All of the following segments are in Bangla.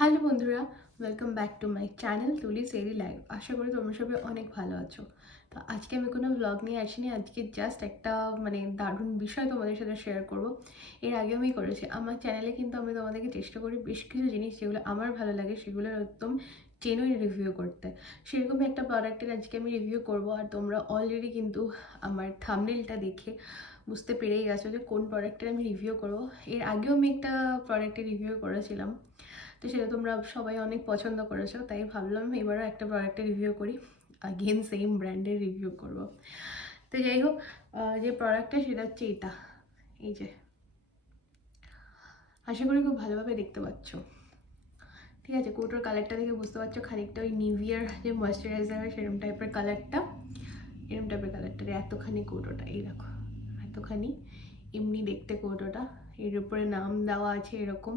হ্যালো বন্ধুরা, welcome back to my channel তুলি সেরি লাইভ। আশা করি তোমরা সবাই অনেক ভালো আছো। তো আজকে আমি কোনো ব্লগ নিয়ে আসিনি, আজকে জাস্ট একটা দারুণ বিষয় তোমাদের সাথে শেয়ার করব। এর আগেও আমি করেছি আমার চ্যানেলে, কিন্তু আমি তোমাদেরকে চেষ্টা করি বেশ কিছু জিনিস যেগুলো আমার ভালো লাগে সেগুলোর একদম জেনুইন রিভিউ করতে। সেরকমই একটা প্রোডাক্টের আজকে আমি রিভিউ করব। আর তোমরা অলরেডি কিন্তু আমার থাম্বনেলটা দেখে বুঝতে পেরেই গেছো যে কোন প্রোডাক্টের আমি রিভিউ করব। এর আগেও আমি একটা প্রোডাক্টের রিভিউ করেছিলাম, তো সেটা তোমরা সবাই অনেক পছন্দ করেছো, তাই ভাবলাম এবারও একটা প্রোডাক্টের রিভিউ করি, আগেন সেম ব্র্যান্ডের রিভিউ করব। তো যাই হোক, যে প্রোডাক্টটা সেটা হচ্ছে এটা, এই যে, আশা করি খুব ভালোভাবে দেখতে পাচ্ছ। ঠিক আছে, কৌটোর কালারটা দেখে বুঝতে পারছো খানিকটা ওই নিভিয়ার যে ময়েশ্চারাইজার সেরকম টাইপের কালারটা, এরকম টাইপের কালারটা। এতখানি কৌটোটা, এই দেখো, এতখানি এমনি দেখতে কৌটোটা। এর উপরে নাম দেওয়া আছে এরকম,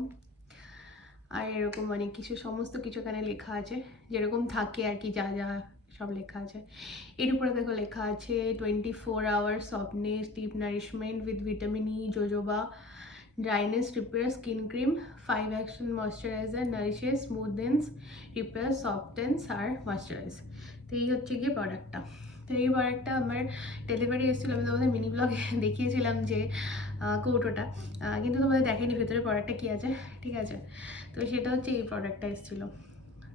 আর এরকম অনেক কিছু, সমস্ত কিছু এখানে লেখা আছে যেরকম থাকে আর কি, যা যা সব লেখা আছে। এর উপরে দেখো লেখা আছে 24 hours softness deep nourishment with vitamin E jojoba dryness repair skin cream 5 action moisturiser nourishes smoothens repair softens আর ময়শ্চারাইজ। তো এই হচ্ছে গিয়ে প্রোডাক্টটা। তো এই প্রোডাক্টটা আমার ডেলিভারি এসেছিলো, আমি তোমাদের মিনি ব্লগে দেখিয়েছিলাম যে কৌটোটা, কিন্তু তোমাদের দেখেনি ভেতরে প্রোডাক্টটা কী আছে। ঠিক আছে, তো সেটা হচ্ছে এই প্রোডাক্টটা এসেছিলো।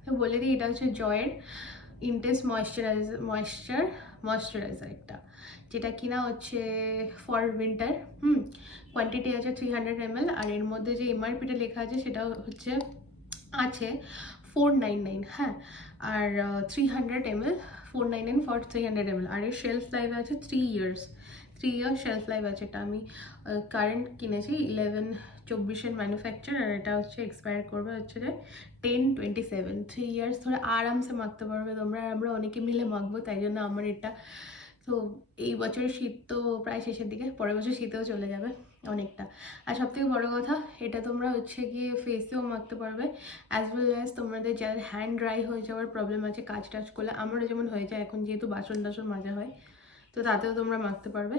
তো বলে দিই, এটা হচ্ছে জয়ের ইনটেন্স ময়শ্চারাইজার একটা, যেটা কিনা হচ্ছে ফর উইন্টার। কোয়ান্টিটি আছে 300 ml, আর এর মধ্যে যে এমআরপিটা লেখা আছে সেটা হচ্ছে আছে 499। হ্যাঁ, আর 300 ml 499 ফর 300 ml, আর এর শেলফ লাইফ আছে 3 ইয়ার্স। 3 ইয়ার শেলফ লাইফ আছে। এটা আমি কারেন্ট কিনেছি 11/24 ম্যানুফ্যাকচার, আর এটা হচ্ছে এক্সপায়ার করবে হচ্ছে যে 10/27। 3 ইয়ার্স ধরে আরামসে মাখতে পারবে তোমরা, আর আমরা অনেকে মিলে মাখবো, তাই জন্য আমার এটা। তো এই বছরের শীত তো প্রায় শেষের দিকে, পরের বছর শীতেও চলে যাবে অনেকটা। আর সবথেকে বড় কথা, এটা তোমরা হচ্ছে গিয়ে ফেসেও মাখতে পারবে, অ্যাজ ওয়েল অ্যাজ তোমাদের যাদের হ্যান্ড ড্রাই হয়ে যাওয়ার প্রবলেম আছে কাজ টাজ করলে, আমারও যেমন হয়ে যায় এখন, যেহেতু বাসন টাসন মাজা হয়, তো তাতেও তোমরা মাখতে পারবে।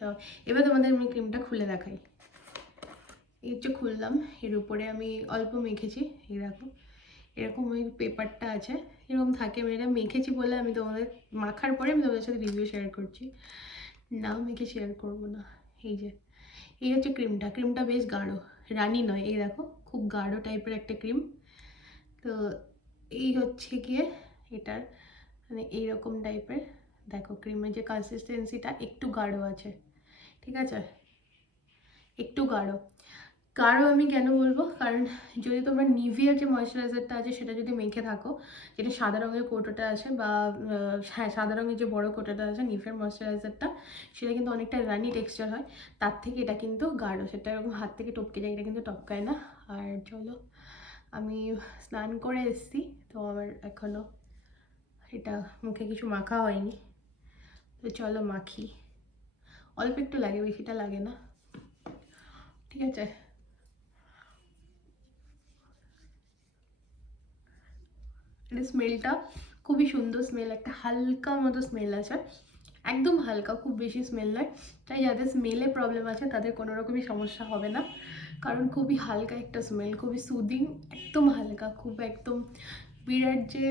তো এবার তোমাদের আমি ক্রিমটা খুলে দেখাই। এই হচ্ছে খুললাম, এর উপরে আমি অল্প মেখেছি, এই দেখো এরকম ওই পেপারটা আছে, এরকম থাকে। আমি এটা মেখেছি বলে আমি তোমাদের, মাখার পরে আমি তোমাদের সাথে রিভিউ শেয়ার করছি, না মেখে শেয়ার করব না। এই যে, এই হচ্ছে ক্রিমটা। ক্রিমটা বেশ গাঢ়, রানি নয়, এই দেখো খুব গাঢ় টাইপের একটা ক্রিম। তো এই হচ্ছে গিয়ে এটার এইরকম টাইপের, দেখো ক্রিমের যে কনসিস্টেন্সিটা একটু গাঢ় আছে। ঠিক আছে, একটু গাঢ়। গাঢ় আমি কেন বলবো, কারণ যদি তোমরা নিভিয়ার যে ময়শ্চারাইজারটা আছে সেটা যদি মেখে থাকো, যেটা সাদা রঙের কৌটোটা আছে, বা হ্যাঁ সাদা রঙের যে বড় কৌটোটা আছে নিভিয়ার ময়শ্চারাইজারটা, সেটা কিন্তু অনেকটা রানি টেক্সচার হয়, তার থেকে এটা কিন্তু গাঢ়, সেটা এরকম হাত থেকে টপকে যায়, এটা কিন্তু টপকায় না। আর চলো, আমি স্নান করে এসেছি, তো আমার এখনও এটা মুখে কিছু মাখা হয়নি, তো চলো মাখি। অল্প একটু লাগে, বেশিটা লাগে না। ঠিক আছে, এটা স্মেলটা খুবই সুন্দর স্মেল, একটা হালকা মতো স্মেল আছে, একদম হালকা, খুব বেশি স্মেল নয়। তাই যাদের স্মেলে প্রবলেম আছে তাদের কোনো রকমই সমস্যা হবে না, কারণ খুবই হালকা একটা স্মেল, খুবই সুদিং, একদম হালকা, খুব একদম বিরাট যে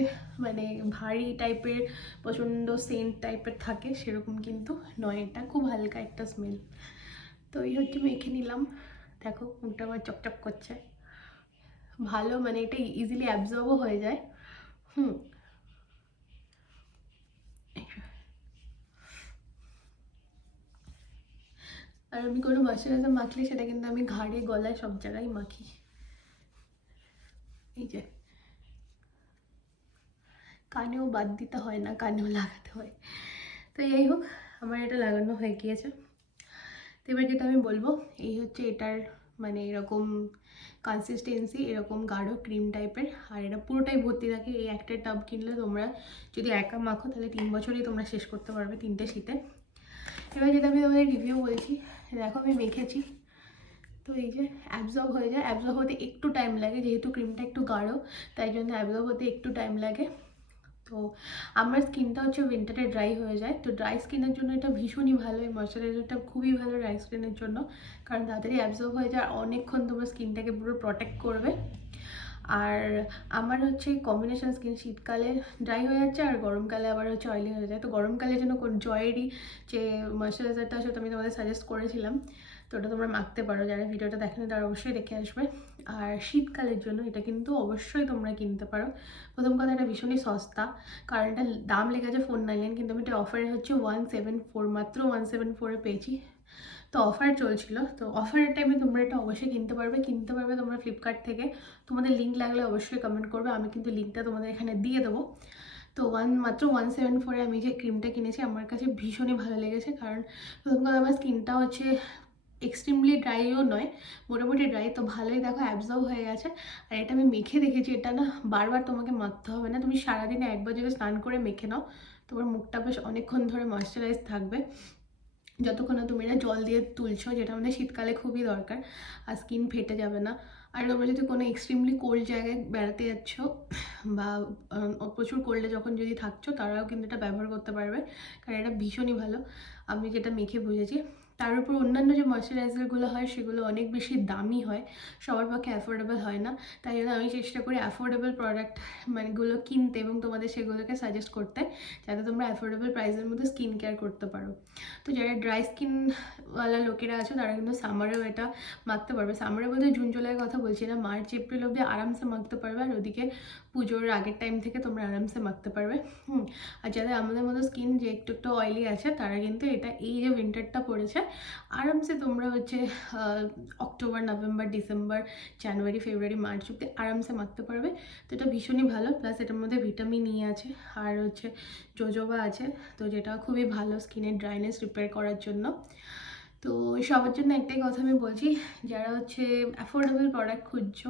ভারী টাইপের প্রচণ্ড সেন্ট টাইপের থাকে সেরকম কিন্তু নয়, এটা খুব হালকা একটা স্মেল। তো এই হচ্ছে মেখে নিলাম, দেখো মুখটা আমার চকচক করছে, ভালো, এটা ইজিলি অ্যাবজর্বও হয়ে যায়। হুম, আর আমি কোনো ময়শ্চারাইজার মাখলে সেটা কিন্তু আমি ঘাড়ে গলায় সব জায়গায় মাখি। এই যে, কানেও বাদ দিতে হয় না, কানেও লাগাতে হয়। তো যাই হোক, আমার এটা লাগানো হয়ে গিয়েছে। তো এবার যেটা আমি বলবো, এই হচ্ছে এটার এরকম কনসিস্টেন্সি, এরকম গাঢ় ক্রিম টাইপের, আর এটা পুরোটাই ভর্তি থাকে। এই একটা টাব কিনলে তোমরা যদি একা মাখো তাহলে 3 বছরই তোমরা শেষ করতে পারবে 3টে শীতে। এবার যেটা আমি তোমাদের রিভিউ বলছি, দেখো আমি মেখেছি, তো এই যে অ্যাবজর্ব হয়ে যায়, অ্যাবজর্ব হতে একটু টাইম লাগে, যেহেতু ক্রিমটা একটু গাঢ় তাই জন্য অ্যাবজর্ব হতে একটু টাইম লাগে। তো আমার স্কিনটা হচ্ছে উইন্টারে ড্রাই হয়ে যায়, তো ড্রাই স্কিনের জন্য এটা ভীষণই ভালো, এই ময়শ্চারাইজারটা খুবই ভালো ড্রাই স্কিনের জন্য, কারণ তাড়াতাড়ি অ্যাবজর্ব হয়ে যায় আর অনেকক্ষণ তোমার স্কিনটাকে পুরো প্রোটেক্ট করবে। আর আমার হচ্ছে কম্বিনেশন স্কিন, শীতকালে ড্রাই হয়ে যাচ্ছে আর গরমকালে আবার হচ্ছে অয়েলি হয়ে যায়। তো গরমকালের জন্য জয়েরই যে ময়শ্চারাইজারটা সেটা আমি তোমাদের সাজেস্ট করেছিলাম, তো ওটা তোমরা মাখতে পারো, যারা ভিডিওটা দেখেনি তারা অবশ্যই দেখে আসবে। আর শীতকালের জন্য এটা কিন্তু অবশ্যই তোমরা কিনতে পারো। প্রথম কথা, এটা ভীষণই সস্তা, কারণ এটা দাম লেগেছে 499, কিন্তু আমি এটা অফারে হচ্ছে 174, মাত্র 174-এ পেয়েছি। তো অফার চলছিল, তো অফারের টাইমে তোমরা এটা অবশ্যই কিনতে পারবে তোমরা ফ্লিপকার্ট থেকে। তোমাদের লিঙ্ক লাগলে অবশ্যই কমেন্ট করবে, আমি কিন্তু লিঙ্কটা তোমাদের এখানে দিয়ে দেবো। তো মাত্র 174-এ আমি যে ক্রিমটা কিনেছি আমার কাছে ভীষণই ভালো লেগেছে, কারণ প্রথম কথা আমার স্কিনটা হচ্ছে এক্সট্রিমলি ড্রাইও নয়, মোটামুটি ড্রাই, তো ভালোই দেখো অ্যাবজর্ব হয়ে গেছে। আর এটা আমি মেখে দেখেছি, এটা না বারবার তোমাকে মাখতে হবে না, তুমি সারাদিনে একবার যদি স্নান করে মেখে নাও তোমার মুখটা বেশ অনেকক্ষণ ধরে ময়শ্চারাইজ থাকবে, যতক্ষণ না তুমি এটা জল দিয়ে তুলছো, যেটা আমাদের শীতকালে খুবই দরকার, আর স্কিন ফেটে যাবে না। আর তোমরা যদি কোনো এক্সট্রিমলি কোল্ড জায়গায় বেড়াতে যাচ্ছ বা প্রচুর কোল্ডে যখন যদি থাকছো, তারাও কিন্তু এটা ব্যবহার করতে পারবে, কারণ এটা ভীষণই ভালো, আমি যেটা মেখে বুঝেছি। তার উপর অন্যান্য যে ময়শ্চারাইজারগুলো হয় সেগুলো অনেক বেশি দামি হয়, সবার পক্ষে অ্যাফোর্ডেবল হয় না, তাই জন্য আমি চেষ্টা করি অ্যাফোর্ডেবল প্রোডাক্ট মানেগুলো কিনতে এবং তোমাদের সেগুলোকে সাজেস্ট করতে, যাতে তোমরা অ্যাফোর্ডেবল প্রাইসের মধ্যে স্কিন কেয়ার করতে পারো। তো যারা ড্রাই স্কিনওয়ালা লোকেরা আছে তারা কিন্তু সামারেও এটা মাখতে পারবে, সামারে বলতে জুন জুলাইয়ের কথা বলছি না, মার্চ এপ্রিল অবধি আরামসে মাখতে পারবে, আর ওদিকে পুজোর আগের টাইম থেকে তোমরা আরামসে মাখতে পারবে। আর যাদের আমাদের মতো স্কিন যে একটু একটু অয়েলি আছে তারা কিন্তু এটা, এই যে উইন্টারটা পড়েছে, আরামসে তোমরা হচ্ছে অক্টোবর, নভেম্বর, ডিসেম্বর, জানুয়ারি, ফেব্রুয়ারি, মার্চ অব্দি আরামসে মাখতে পারবে। তো এটা ভীষণই ভালো, প্লাস এটার মধ্যে ভিটামিন ই আছে, আর হচ্ছে জোজোবা আছে, তো যেটা খুবই ভালো স্কিনের ড্রাইনেস রিপেয়ার করার জন্য। তো সবার জন্য একটাই কথা আমি বলছি, যারা হচ্ছে অ্যাফোর্ডেবল প্রোডাক্ট খুঁজছো,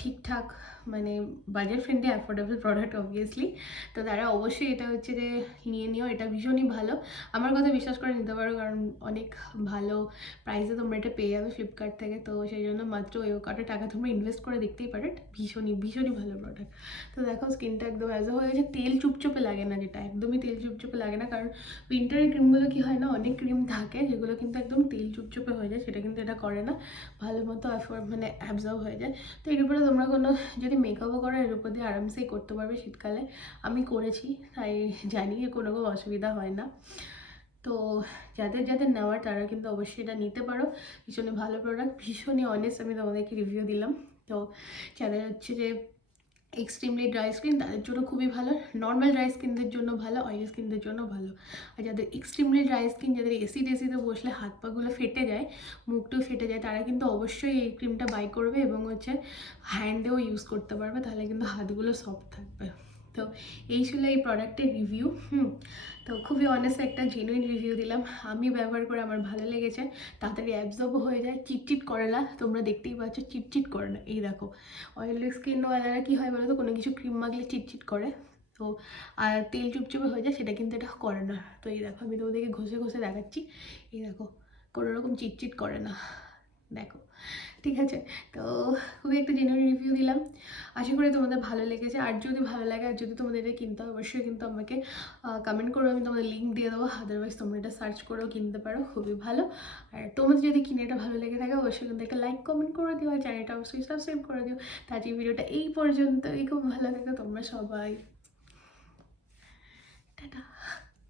ঠিকঠাক মানে budget friendly affordable product obviously, তো তারা অবশ্যই এটা হচ্ছে যে নিয়ে নিও, এটা ভীষণই ভালো, আমার কথা বিশ্বাস করে নিতে পারো, কারণ অনেক ভালো প্রাইসে তোমরা এটা পেয়ে যাবে ফ্লিপকার্ট থেকে। তো সেই জন্য মাত্র ওই কটা টাকা তোমরা ইনভেস্ট করে দেখতেই পারো, ভীষণই ভীষণই ভালো প্রোডাক্ট। তো দেখো স্কিনটা একদম অ্যাজ হয়ে গেছে, তেল চুপচুপে লাগে না, যেটা একদমই তেল চুপচুপে লাগে না, কারণ উইন্টারের ক্রিমগুলো কি হয় না, অনেক ক্রিম থাকে যেগুলো কিন্তু একদম তেল চুপচুপে হয়ে যায়, সেটা কিন্তু এটা করে না, ভালো মতো মানে অ্যাবজর্ব হয়ে যায়। তো এর উপরে তোমরা কোনো যদি মেকআপও করো এর উপর দিয়ে আরামসেই করতে পারবে শীতকালে, আমি করেছি তাই জানি কোনো রকম অসুবিধা হয় না। তো যাদের যাদের নেওয়ার তারা কিন্তু অবশ্যই এটা নিতে পারো, ভীষণই ভালো প্রোডাক্ট, ভীষণই অনেস্ট আমি তোমাদেরকে রিভিউ দিলাম। তো যাদের হচ্ছে যে এক্সট্রিমলি ড্রাই স্কিন তাদের জন্য খুবই ভালো, নর্মাল ড্রাই স্কিনদের জন্য ভালো, অয়েলি স্কিনদের জন্য ভালো। আর যাদের এক্সট্রিমলি ড্রাই স্কিন, যাদের এসিতে বসলে হাত পাগুলো ফেটে যায়, মুখটাও ফেটে যায়, তারা কিন্তু অবশ্যই এই ক্রিমটা বাই করবে এবং হচ্ছে হ্যান্ডেও ইউজ করতে পারবে, তাহলে কিন্তু হাতগুলো সফট থাকবে। তো এই ছিল এই প্রোডাক্টের রিভিউ। তো খুবই অনেস্ট একটা জেনুইন রিভিউ দিলাম, আমি ব্যবহার করে আমার ভালো লেগেছে, তাড়াতাড়ি অ্যাবজর্বও হয়ে যায়, চিটচিট করে না, তোমরা দেখতেই পাচ্ছ চিটচিট করে না, এই দেখো অয়েলি স্কিনওয়ালারা কী হয় বলো তো, কোনো কিছু ক্রিম মাখলে চিটচিট করে, তো আর তেল চুপচুপে হয়ে যায়, সেটা কিন্তু এটা করে না। তো এই দেখো আমি তোমাদেরকে ঘষে ঘষে দেখাচ্ছি, এই দেখো কোনো রকম চিটচিট করে না, দেখো, ঠিক আছে। তো খুবই একটা জেনুইন রিভিউ দিলাম, আশা করি তোমাদের ভালো লেগেছে, আর যদি ভালো লাগে আর যদি তোমাদের এটা কিনতে হয় অবশ্যই কিন্তু আমাকে কমেন্ট করো, আমি তোমাদের লিঙ্ক দিয়ে দেবো, আদারওয়াইজ তোমরা এটা সার্চ করেও কিনতে পারো, খুবই ভালো। আর তোমাদের যদি কিনে এটা ভালো লেগে থাকে অবশ্যই কিন্তু একটা লাইক কমেন্ট করে দিও, আর চ্যানেলটা অবশ্যই সাবস্ক্রাইব করে দিও। তো আজকে ভিডিওটা এই পর্যন্তই, খুব ভালো থাকে তোমরা সবাই, টাটা।